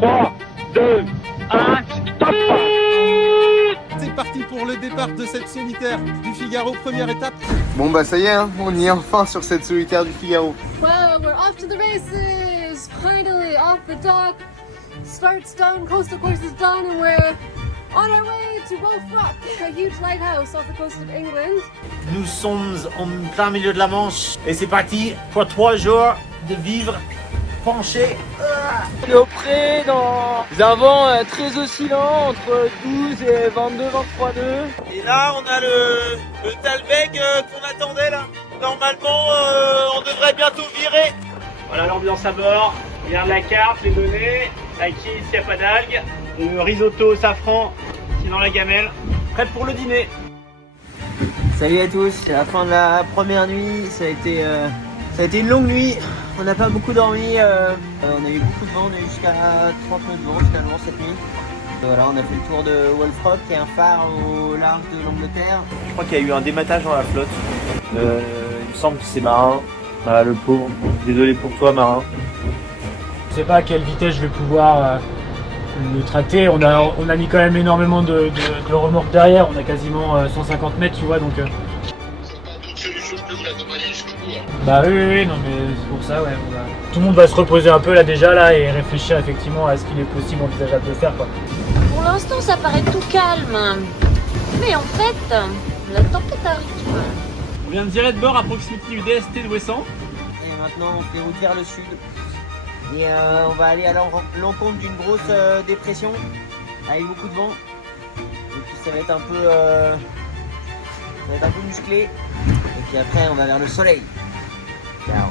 3, 2, 1, stop! C'est parti pour le départ de cette solitaire du Figaro, première étape. Bon bah ça y est, hein, on y est enfin sur cette solitaire du Figaro. Well, we're off to the races! Finally off the dock. Start's done, coastal course is done, and we're on our way to Wolf Rock, a huge lighthouse off the coast of England. Nous sommes en plein milieu de la Manche et c'est parti pour 3 jours de vivre penché. On est au pré dans un vent très oscillant entre 12 et 22-23 nœuds. Et là on a le Talbec qu'on attendait là. Normalement on devrait bientôt virer. Voilà l'ambiance à bord, regarde la carte, les données, à qui s'il n'y a pas d'algues, le risotto au safran qui est dans la gamelle, prête pour le dîner. Salut à tous, c'est la fin de la première nuit, ça a été une longue nuit, on n'a pas beaucoup dormi, on a eu beaucoup de vent, on a eu jusqu'à 30 nœuds de vent jusqu'à Londres cette nuit. Voilà, on a fait le tour de Wolf Rock, qui est un phare au large de l'Angleterre. Je crois qu'il y a eu un dématage dans la flotte. Il me semble que c'est marin. Voilà, le pauvre. Désolé pour toi marin. Je sais pas à quelle vitesse je vais pouvoir le tracter. On a mis quand même énormément de remorques derrière. On a quasiment 150 mètres, tu vois, donc. Bah oui, non mais c'est pour ça, ouais. Tout le monde va se reposer un peu là déjà là et réfléchir effectivement à ce qu'il est possible, envisageable de faire, quoi. Pour l'instant, ça paraît tout calme. Mais en fait, la tempête arrive. On vient de virer de bord à proximité du DST de Ouessant. Et maintenant on fait route vers le sud. Et on va aller à l'encontre d'une grosse dépression avec beaucoup de vent. Et puis ça va être un peu musclé. Et puis après on va vers le soleil. Ciao.